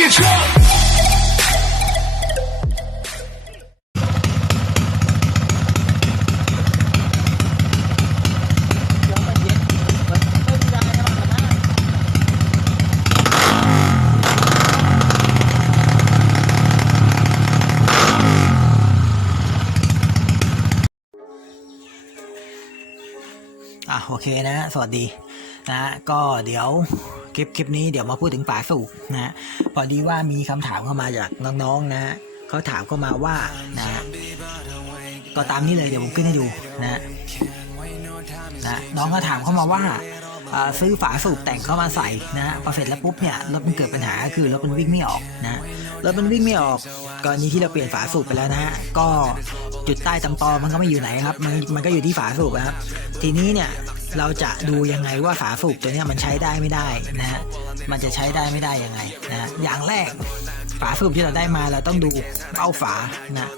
get drunk. อะโอเคนะ สวัสดี นะ ก็เดี๋ยวคลิปคลิปนี้เดี๋ยวมาพูดถึงฝาสูบนะพอดีว่ามีคำถามเข้ามาจากน้องๆนะเขาถามเข้ามาว่านะก็ตามนี้เลยเดี๋ยวผมขึ้นให้ดูนะนะน้องเขาถามเข้ามาว่าซื้อฝาสูบแต่งเข้ามาใส่นะพอเสร็จแล้วปุ๊บเนี่ยรถมันเกิดปัญหาคือรถมันวิ่งไม่ออกนะรถมันวิ่งไม่ออกกรณีที่เราเปลี่ยนฝาสูบไปแล้วนะฮะก็จุดใต้ตำตอมันก็ไม่อยู่ไหนครับ มันมันก็อยู่ที่ฝาสูบนะครับ ทีนี้เนี่ย เราจะดูยังไงว่าฝาสูบตัวนี้มันใช้ได้ไม่ได้นะฮะมันจะใช้ได้ไม่ได้ยังไงนะอย่างแรกฝาสูบที่เราได้มาเราต้องดูเบ้าฝานะ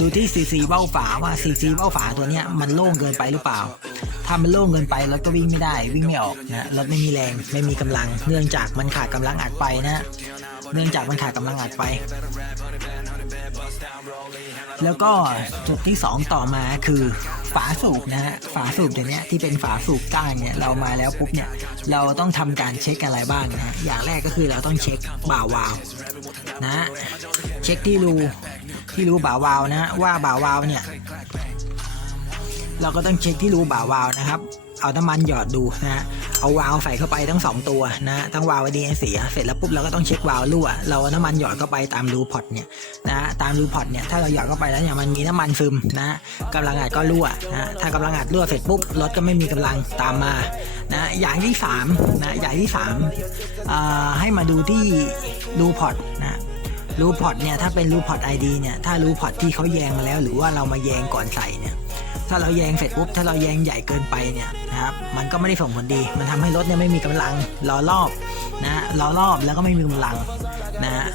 ดูที่ซีซีเบ้าฝาว่าซีซีเบ้าฝาตัวเนี้ยมันโล่งเกินไปหรือเปล่า ถ้ามันโล่งเกินไปรถก็วิ่งไม่ได้วิ่งไม่ออกนะรถไม่มีแรงไม่มีกำลัง เนื่องจากมันขาดกำลังอัดไปนะ เนื่องจากมันขาดกำลังอัดไป แล้วก็จุดที่ 2 ต่อมาคือฝาสูบนะฮะฝาสูบตัวเนี้ยที่เป็นฝาสูบก้านเนี่ยเรามาแล้วปุ๊บเนี่ยเราต้องทำการเช็คอะไรบ้างนะฮะอย่างแรกก็คือเราต้องเช็คบ่าวาวนะเช็คที่รูที่รูบ่าวาวนะว่าบ่าวาวเนี่ยเราก็ต้องเช็คที่รูบ่าวาวนะครับ เอาน้ำมันหยอดดูนะฮะ เอาวาล์วใส่เข้าไปทั้งสองตัวนะทั้งวาล์วดีเสียเสร็จแล้วปุ๊บเราก็ต้องเช็ควาล์วรั่วเราเอาน้ำมันหยอดเข้าไปตามรูพอตเนี่ยนะฮะตามรูพอตเนี่ยถ้าเราหยอดเข้าไปแล้วเนี่ยมันมีน้ำมันซึมนะฮะกำลังอัดก็รั่วนะถ้ากำลังอัดรั่วเสร็จปุ๊บรถก็ไม่มีกำลังตามมานะอย่างที่สามนะอย่างที่สามอ่าให้มาดูที่รูพอตนะรูพอตเนี่ยถ้าเป็นรูพอตไอดีเนี่ยถ้ารูพอตที่เขาแยงมาแล้ว หรือว่าเรามาแยงก่อนใส่เนี่ย ถ้าเราแยงเสร็จปุ๊บถ้าเราแยงใหญ่เกินไปเนี่ยนะครับมันก็ไม่ได้ส่งผลดี มันทำให้รถเนี่ยไม่มีกำลังรอรอบนะรอรอบแล้วก็ไม่มีกำลังนะฮะ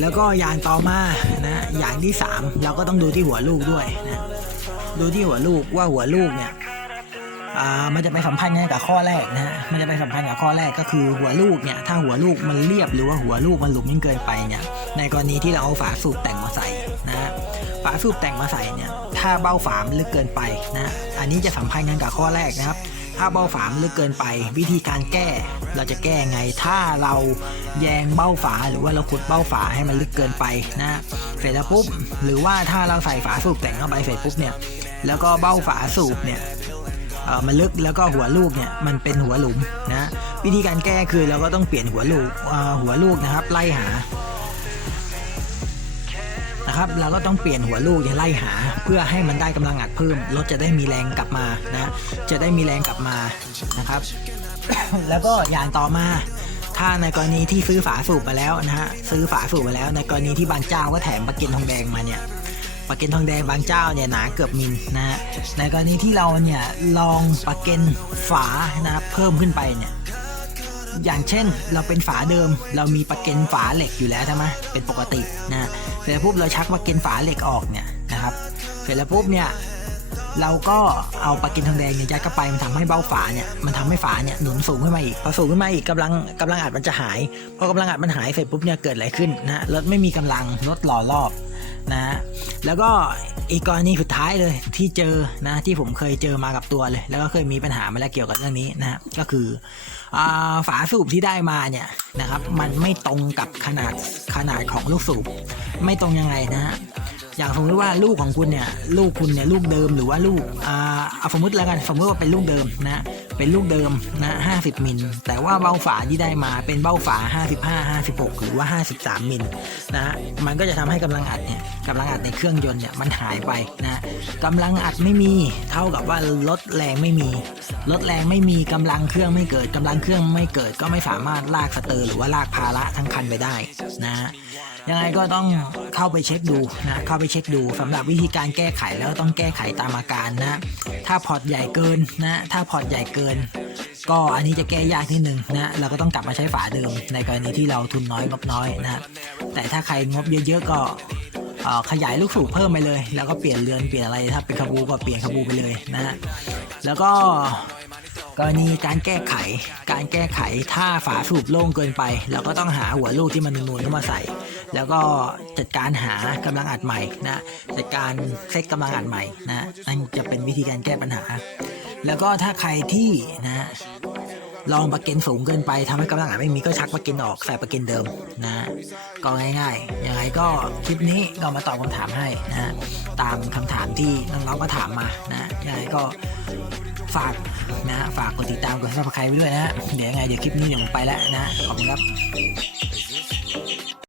แล้วก็อย่างต่อมานะอย่างที่สามเราก็ต้องดูที่หัวลูกด้วยนะดูที่หัวลูกว่าหัวลูกเนี่ยอ่ามันจะไปสัมพันธ์กันกับข้อแรกนะฮะ มันจะไปสัมพันธ์กับข้อแรกก็คือหัวลูกเนี่ย ถ้าหัวลูกมันเรียบหรือว่าหัวลูกมันหลุมยิ่งเกินไปเนี่ย ในกรณีที่เราเอาฝาสูบแต่งมาใส่ ฝาสูบแต่งมาใส่เนี่ยถ้าเบ้าฝามลึกเกินไปนะอันนี้จะสัมพันธ์กันกับข้อแรกนะครับ ถ้าเบ้าฝามลึกเกินไป วิธีการแก้ เราจะแก้ไง ถ้าเราแยงเบ้าฝาหรือว่าเราขุดเบ้าฝาให้มันลึกเกินไปนะเสร็จแล้วปุ๊บหรือว่าถ้าเราใส่ฝาสูบแต่งเข้าไปเสร็จปุ๊บเนี่ยแล้วก็เบ้าฝาสูบเนี่ยเอ่อมันลึกแล้วก็หัวลูกเนี่ยมันเป็นหัวหลุมนะวิธีการแก้คือเราก็ต้องเปลี่ยนหัวลูกเอ่อหัวลูกนะครับไล่หา นะครับเราก็ต้องเปลี่ยนหัวลูกเนี่ยไล่หา เพื่อให้มันได้กำลังอัดเพิ่มรถจะได้มีแรงกลับมานะจะได้มีแรงกลับมานะครับ แล้วก็อย่างต่อมาถ้าในกรณีที่ซื้อฝาสูบมาแล้วนะฮะซื้อฝาสูบมาแล้ว ในกรณีที่บางเจ้าก็แถมปลาเก็นทองแดงมาเนี่ยปลาเก็นทองแดงบางเจ้าเนี่ยหนาเกือบมิลนะฮะในกรณีที่เราเนี่ยลองปลาเก็นฝานะครับเพิ่มขึ้นไปเนี่ย อย่างเช่น เราเป็นฝาเดิม เรามีปลาเก็นฝาเหล็กอยู่แล้วใช่ไหมเป็นปกตินะเสร็จแล้วปุ๊บเราชักปลาเก็นฝาเหล็กออกเนี่ยนะครับเสร็จแล้วปุ๊บเนี่ยเราก็เอาปลาเก็นทองแดงเนี่ยยัดเข้าไปมันทำให้เบ้าฝาเนี่ยมันทำให้ฝาเนี่ยหนุนสูงขึ้นมาอีกพอสูงขึ้นมาอีกกำลังกำลังอัดมันจะหายพอกำลังอัดมันหายเสร็จปุ๊บเนี่ยเกิดอะไรขึ้นนะรถไม่มีกำลังรถหล่อรอบ นะฮะแล้วก็อีกกรณีสุดท้ายเลยที่เจอนะที่ผมเคยเจอมากับตัวเลย แล้วก็เคยมีปัญหามาแล้วเกี่ยวกับเรื่องนี้นะฮะก็คืออฝาสูบที่ได้มาเนี่ยนะครับ มันไม่ตรงกับขนาดขนาดของลูกสูบ ไม่ตรงยังไงนะฮะอย่างสมมติว่าลูกของคุณเนี่ยลูกคุณเนี่ยลูกเดิมหรือว่าลูกอ่าเอาสมมติแล้วกันสมมติว่าเป็นลูกเดิมนะเป็นลูกเดิมนะ50 มิล แต่ว่าเบ้าฝาที่ได้มาเป็นเบ้าฝา 55 56 หรือว่า 53 มิลนะฮะมันก็จะทำให้กำลังอัดเนี่ยกำลังอัดในเครื่องยนต์เนี่ยมันหายไปนะกำลังอัดไม่มีเท่ากับว่าลดแรงไม่มีลดแรงไม่มีกำลังเครื่องไม่เกิดกำลังเครื่องไม่เกิด ก็ไม่สามารถลากสเตอร์หรือว่าลากภาระทั้งคันไปได้นะฮะยังไงก็ต้องเข้าไปเช็คดูนะเข้าไปเช็คดูสำหรับวิธีการแก้ไขแล้วต้องแก้ไขตามอาการนะถ้าพอร์ตใหญ่เกินนะถ้าพอร์ตใหญ่เกิน ก็อันนี้จะแก้ยากนิดนึงนะเราก็ต้องกลับมาใช้ฝาเดิมในกรณีที่เราทุนน้อยงบน้อยนะแต่ถ้าใครงบเยอะๆก็ ขยายลูกสูบเพิ่มไปเลย แล้วก็เปลี่ยนเรือนเปลี่ยนอะไรถ้าเป็นขบูก็เปลี่ยนขบูไปเลยนะฮะแล้วก็กรณีการแก้ไข การแก้ไขถ้าฝาสูบโล่งเกินไปเราก็ต้องหาหัวลูกที่มันนูนเข้ามาใส่ แล้วก็จัดการหากำลังอัดใหม่นะจัดการเซ็ตกำลังอัดใหม่นะนั่นจะเป็นวิธีการแก้ปัญหา แล้วก็ถ้าใครที่นะ ลองประเก็นสูงเกินไปทำให้กำลังอัดไม่มีก็ชักประเก็นออกใส่ประเก็นเดิมนะ ก็ง่ายๆยังไงก็คลิปนี้ก็มาตอบคำถามให้นะ ตามคำถามที่น้องๆก็ถามมานะยังไงก็ฝากนะฝากกดติดตามกดซับสไครต์ไว้ด้วยนะเดี๋ยวยังไงเดี๋ยวคลิปนี้เดี๋ยวผมไปแล้วนะขอบคุณครับ